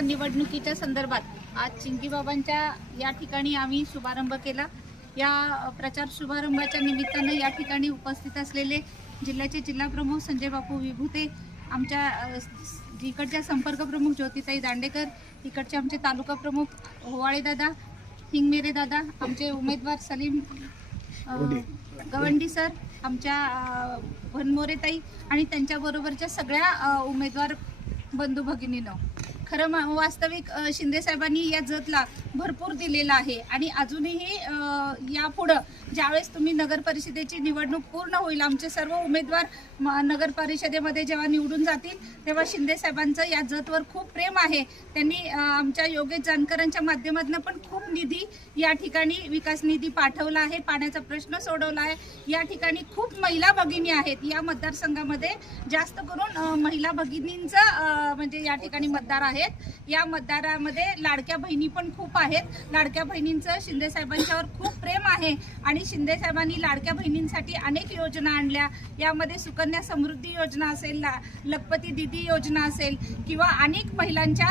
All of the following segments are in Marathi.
परिषदेच्या निवडणुकीच्या संदर्भात आज चिंकीबाबांच्या या ठिकाणी आम्ही शुभारंभ केला. या प्रचार शुभारंभाच्या निमित्तानं या ठिकाणी उपस्थित असलेले जिल्ह्याचे जिल्हाप्रमुख संजय बापू विभूते आमच्या इकडच्या संपर्क प्रमुख ज्योतिताई दांडेकर इकडचे आमचे तालुका प्रमुख होवाळे दादा हिंगमेरे दादा आमचे उमेदवार सलीम गवंडी सर आमच्या अ, वनमोरेताई आणि त्यांच्याबरोबरच्या सगळ्या उमेदवार बंधू भगिनीनं. खरं वास्तविक शिंदे साहेबांनी या जतला भरपूर दिलेला आहे. आणि अजूनही यापुढं ज्यावेळेस तुम्ही नगर परिषदेची निवडणूक पूर्ण होईल आमचे सर्व उमेदवार म- नगर परिषदेमध्ये जेव्हा निवडून जातील तेव्हा शिंदे साहेबांचं या जतवर खूप प्रेम आहे. त्यांनी आमच्या योगेश जानकरांच्या माध्यमातून पण खूप निधी या ठिकाणी विकास निधी पाठवला आहे पाण्याचा प्रश्न सोडवला आहे. या ठिकाणी खूप महिला भगिनी आहेत. या मतदारसंघामध्ये जास्त करून महिला भगिनींचं म्हणजे या ठिकाणी मतदार आहे. आहेत. या मतदारामध्ये लाडक्या बहिणी पण खूप आहेत. लाडक्या बहिणींचं शिंदे साहेबांच्यावर खूप प्रेम आहे आणि शिंदे साहेबांनी लाडक्या बहिणींसाठी अनेक योजना आणल्या. यामध्ये सुकन्या समृद्धी योजना असेल ला- लखपती दिदी योजना असेल किंवा अनेक महिलांच्या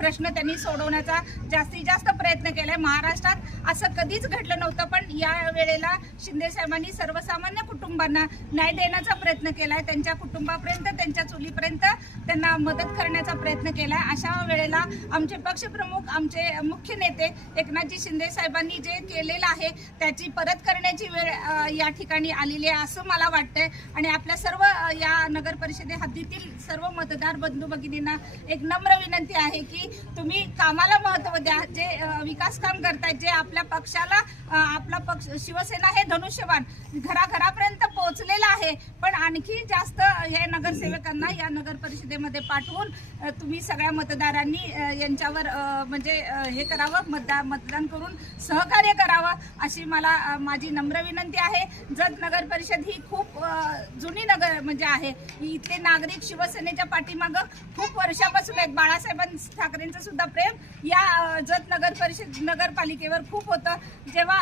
प्रश्न त्यांनी सोडवण्याचा जास्तीत जास्त प्रयत्न केलाय. महाराष्ट्रात असं कधीच घडलं नव्हतं पण या वेळेला शिंदे साहेबांनी सर्वसामान्य कुटुंबांना न्याय देण्याचा प्रयत्न केलाय. त्यांच्या कुटुंबापर्यंत त्यांच्या चुलीपर्यंत त्यांना मदत करण्याचा प्रयत्न केलाय. अशा वेळेला आमचे पक्षप्रमुख आमचे मुख्य नेते एकनाथजी शिंदे साहेबांनी जे केलेलं आहे त्याची परत करण्याची वेळ या ठिकाणी आलेली आहे असं मला वाटतंय. आणि आपल्या सर्व या नगर परिषदे हद्दीतील सर्व मतदार बंधू भगिनींना एक नम्र विनंती आहे की तुम्ही कामाला महत्त्व द्या. जे विकास काम करतायत जे आपल्या पक्षाला आपला पक्ष शिवसेना हे धनुष्यबाण घराघरापर्यंत आहे. पण आणखी जास्त हे नगरसेवकांना या नगर परिषदेमध्ये पाठवून तुम्ही सगळ्या मतदारांनी यांच्यावर म्हणजे हे करावं मतदान मतदान करून सहकार्य करावं अशी मला माझी नम्र विनंती आहे. जत नगर परिषद ही खूप जुनी नगर म्हणजे आहे. इथले नागरिक शिवसेनेच्या पाठीमागं खूप वर्षापासून आहेत. बाळासाहेब ठाकरेंचं सुद्धा प्रेम या जत नगर परिषद नगरपालिकेवर खूप होतं. जेव्हा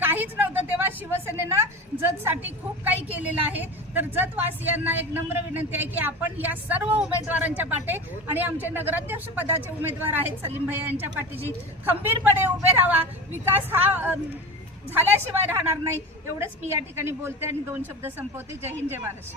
काहीच नव्हतं. तेव्हा शिवसेनेनं जतसाठी खूप काही केलेलं आहे. तर जतवासियांना एक नम्र विनंती आहे की आपण या सर्व उमेदवारांच्या पाठे आणि आमचे नगराध्यक्ष पदाचे उमेदवार आहेत सलीम भैया यांच्या पाठीशी खंबीरपणे उभे राहा विकास हा झाल्याशिवाय राहणार नाही. एवढंच मी या ठिकाणी बोलते आणि दोन शब्द संपवते. जय हिंद जय महाराष्ट्र.